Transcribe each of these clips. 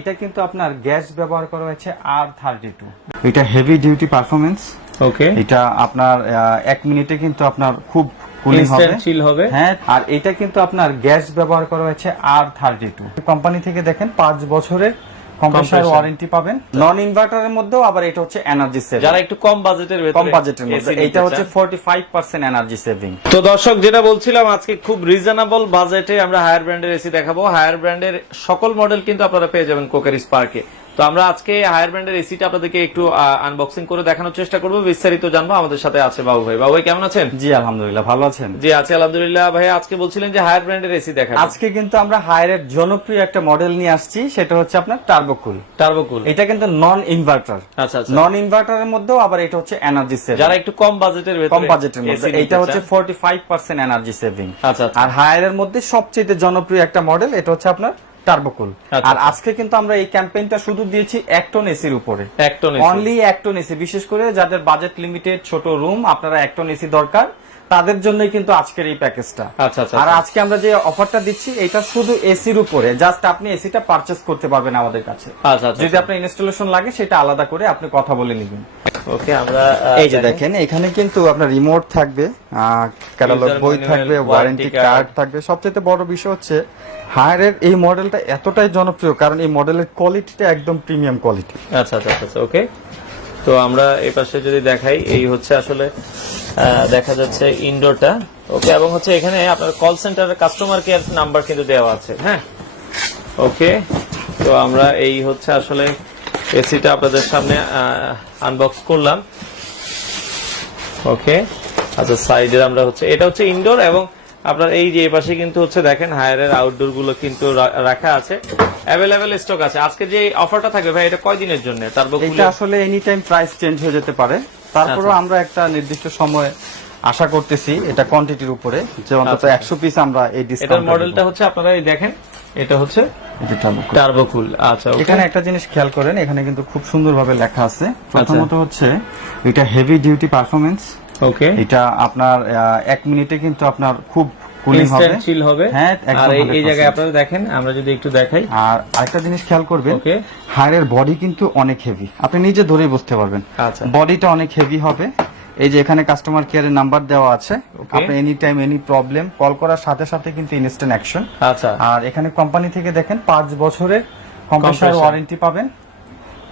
এটা কিন্তু আপনার গ্যাস ব্যবহার করা হয়েছে R32। এটা হেভি ডিউটি পারফরম্যান্স। ওকে, এটা আপনার 1 মিনিটে কিন্তু আপনার খুব কুলিং হবে, চিল হবে। হ্যাঁ, আর এটা কিন্তু আপনার গ্যাস ব্যবহার করা হয়েছে R32। কোম্পানি থেকে দেখেন 5 বছরের কম্প্রেসার ওয়ারেন্টি পাবেন। নন ইনভার্টারের মধ্যেও আবার এটা হচ্ছে এনার্জি সেভিং, যারা একটু কম বাজেটের মধ্যে এটা হচ্ছে 45% এনার্জি সেভিং। তো দর্শক, যেটা বলছিলাম, আজকে খুব রিজনেবল বাজেটে আমরা হায়ার ব্র্যান্ডের এসি দেখাবো। হায়ার ব্র্যান্ডের সকল মডেল কিন্তু আপনারা পেয়ে যাবেন কোকারিস পার্কে। তো আমরা আজকে হায়ার ব্র্যান্ডের এসিটা আপনাদেরকে একটু আনবক্সিং করে দেখানোর চেষ্টা করবো, বিস্তারিত জানবো। আমাদের সাথে আছে বাবু ভাই। বাবু ভাই কেমন আছেন? জি আলহামদুলিল্লাহ, ভালো আছেন? জি আছি আলহামদুলিল্লাহ। ভাই আজকে বলছিলেন যে হায়ার ব্র্যান্ডের এসি দেখাবো। আজকে কিন্তু আমরা হায়ারের জনপ্রিয় একটা মডেল নিয়ে আসছি, সেটা হচ্ছে আপনার টার্বোকুল। এটা কিন্তু নন ইনভার্টার। আচ্ছা, নন ইনভার্টারের মধ্যেও আবার এটা হচ্ছে এনার্জি সেভিং, যারা একটু কম বাজেটের মধ্যে এটা হচ্ছে 45% এনার্জি সেভিং। আচ্ছা, আর হায়ারের মধ্যে সবচেয়ে জনপ্রিয় একটা মডেল এটা হচ্ছে আপনার টার্বোকুল। আর আজকে কিন্তু আমরা এই ক্যাম্পেইনটা শুধু দিয়েছি 1 টন এসির উপরে, অনলি 1 টন এসি। বিশেষ করে যাদের বাজেট লিমিটেড, ছোট রুম, আপনারা 1 টন এসি দরকার, তাদের জন্যই কিন্তু আজকের এই প্যাকেজটা। আর আজকে আমরা যে অফারটা দিচ্ছি এটা শুধু এসির উপরে, জাস্ট আপনি এসিটা পারচেজ করতে পারবেন আমাদের কাছে। যদি আপনার ইনস্টলেশন লাগে সেটা আলাদা করে আপনি কথা বলে নেবেন। ওকে, আমরা এই যে দেখেন, এখানে কিন্তু আপনার রিমোট থাকবে, ক্যাটালগ বই থাকবে, ওয়ারেন্টি কার্ড থাকবে। সবচেয়ে বড় বিষয় হচ্ছে হায়ারের এই মডেলটা এতটাই জনপ্রিয় কারণ এই মডেলের কোয়ালিটিটা একদম প্রিমিয়াম কোয়ালিটি। আচ্ছা আচ্ছা আচ্ছা, ওকে। তো আমরা এই পাশে যদি দেখাই, এই হচ্ছে আসলে দেখা যাচ্ছে ইনডোরটা। ওকে, এবং হচ্ছে এখানে আপনার কল সেন্টারের কাস্টমার কেয়ার নাম্বার কিন্তু দেওয়া আছে। হ্যাঁ, ওকে। তো আমরা এই হচ্ছে আসলে এসিটা আপনাদের সামনে আনবক্স করলাম। ওকে, আচ্ছা, সাইডে আমরা হচ্ছে এটা হচ্ছে ইনডোর, এবং আপনার এই যে পাশে কিন্তু হচ্ছে দেখেন হায়ারের আউটডোর গুলো কিন্তু রাখা আছে, অ্যাভেলেবেল স্টক আছে। আজকে যে অফারটা থাকবে ভাই, এটা কয়দিনের জন্য? এটা আসলে এনি টাইম প্রাইস চেঞ্জ হয়ে যেতে পারে, তারপরে আমরা একটা নির্দিষ্ট সময় আশা করতেছি এটা কোয়ান্টিটির উপরে, যে অন্তত 100 পিস আমরা এই ডিসকাউন্ট। এটার মডেলটা হচ্ছে আপনারা এই দেখেন, এটা হচ্ছে টার্বোকুল। আচ্ছা, এখানে একটা জিনিস খেয়াল করেন, এখানে কিন্তু খুব সুন্দরভাবে লেখা আছে। প্রথমত হচ্ছে এটা হেভি ডিউটি পারফরম্যান্স। ওকে, এটা আপনার 1 মিনিটে কিন্তু আপনার খুব কুলিং হবে, চিল হবে। হ্যাঁ, আর এই জায়গায় আপনারা দেখেন, আমরা যদি একটু দেখাই, আর আরেকটা জিনিস খেয়াল করবেন, হায়ারের বডি কিন্তু অনেক হেভি, আপনি নিজে ধরেই বুঝতে পারবেন। আচ্ছা, বডিটা অনেক হেভি হবে। এই যে এখানে কাস্টমার কেয়ারের নাম্বার দেওয়া আছে, আপনি any time any problem call করার সাথে সাথে কিন্তু ইনস্ট্যান্ট অ্যাকশন। আচ্ছা, আর এখানে কোম্পানি থেকে দেখেন 5 বছরের কম্প্রেসার ওয়ারেন্টি পাবেন।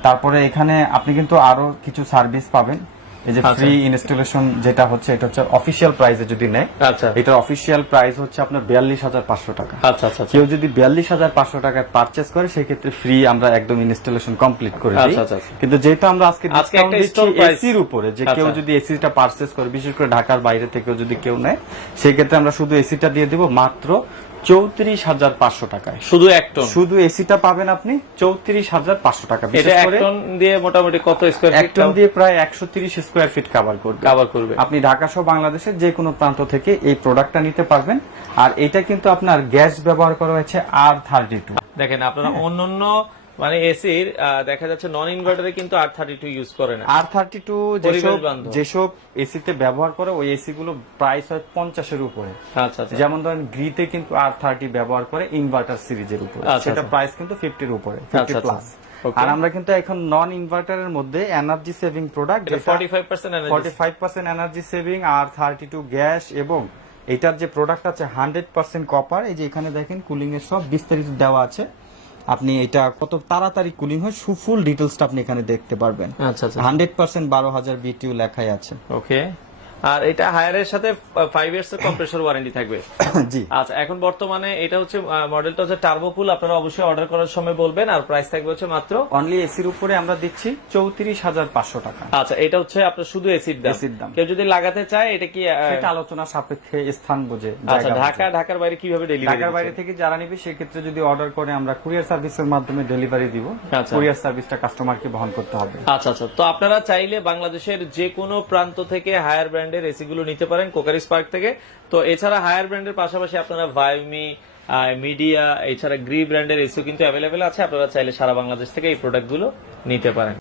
তারপরে এখানে আপনি কিন্তু আরো কিছু সার্ভিস পাবেন, এই যে ফ্রি ইনস্টলেশন যেটা হচ্ছে, এটা হচ্ছে অফিশিয়াল প্রাইসে যদি নেয়। আচ্ছা, এটার অফিশিয়াল প্রাইস হচ্ছে আপনার 42,500 টাকা। আচ্ছা আচ্ছা, কেউ যদি 42,500 টাকায় পারচেজ করে সেই ক্ষেত্রে ফ্রি আমরা একদম ইনস্টলেশন কমপ্লিট করে দিই। কিন্তু যেহেতু আমরা আজকে ডিসকাউন্ট দিচ্ছি এসির উপরে, যে কেউ যদি এসিটা পারচেজ করে, বিশেষ করে ঢাকার বাইরে থেকে যদি কেউ নেয়, সেই ক্ষেত্রে আমরা শুধু এসিটা দিয়ে দিব মাত্র 34,500 টাকায়। শুধু 1 টন, শুধু এসিটা পাবেন আপনি 34,500 টাকা। এটা 1 টন দিয়ে মোটামুটি কত স্কয়ার ফিট? 1 টন দিয়ে প্রায় 130 স্কয়ার ফিট কভার করবে। আপনি ঢাকা সহ বাংলাদেশের যে কোনো প্রান্ত থেকে এই প্রোডাক্টটা নিতে পারবেন। আর এটা কিন্তু আপনার গ্যাস ব্যবহার করা হয়েছে R32। দেখেন, আপনারা অন্যান্য মানে এসির দেখা যাচ্ছে নন ইনভার্টারে কিন্তু R32 ইউজ করে না। R32 যেসব এসিতে ব্যবহার করে ওই এসি গুলো প্রাইস হয় 50 এর উপরে। আচ্ছা, যেমন ধরেন গ্রিতে কিন্তু R30 ব্যবহার করে ইনভার্টার সিরিজের উপরে, সেটা প্রাইস কিন্তু 50 এর উপরে, 50 প্লাস। আর আমরা কিন্তু এখন নন ইনভার্টারের মধ্যে energy saving product, 45% energy saving, R32 gas, এবং এটার যে প্রোডাক্ট আছে 100% কপার। এই যে এখানে দেখেন কুলিং এর সব বিস্তারিত দেওয়া আছে, আপনি এটা কত তাড়াতাড়ি কুলিং হয় ফুল ডিটেইলসটা আপনি এখানে দেখতে পারবেন। আচ্ছা, 100% 12,000 BTU লেখাই আছে। ওকে, আর এটা হায়ারের সাথে 5 ইয়ার্স এর কম্প্রেসর ওয়ারেন্টি থাকবে। জি, আচ্ছা, এখন বর্তমানে এটা হচ্ছে মডেলটা হচ্ছে টার্বোকুল। আপনারা অবশ্যই অর্ডার করার সময় বলবেন। আর প্রাইস থাকবে হচ্ছে মাত্র অনলি এসির উপরে আমরা দিচ্ছি 34,500 টাকা। আচ্ছা, এটা হচ্ছে আপনার শুধু এসির দাম। কেউ যদি লাগাতে চায়, এটা কি সেটা আলোচনা সাপেক্ষে স্থান বুঝে। আচ্ছা, ঢাকার বাইরে কিভাবে ডেলিভারি? ঢাকার বাইরে থেকে যারা নিবে সেই ক্ষেত্রে যদি অর্ডার করে আমরা কুরিয়ার সার্ভিসের মাধ্যমে ডেলিভারি দিব। কুরিয়ার সার্ভিসটা কাস্টমারকে বহন করতে হবে। আচ্ছা আচ্ছা, তো আপনারা চাইলে বাংলাদেশের যে কোনো প্রান্ত থেকে হায়ার ব্র্যান্ডের এসি গুলো নিতে পারেন কোকারিস পার্ক থেকে। তো এছাড়া হায়ার ব্র্যান্ডের পাশাপাশি আপনারা ভাইমি, মিডিয়া, এছাড়া গ্রি ব্র্যান্ডের এসিও কিন্তু অ্যাভেলেবেল আছে। আপনারা চাইলে সারা বাংলাদেশ থেকে এই প্রোডাক্ট গুলো নিতে পারেন।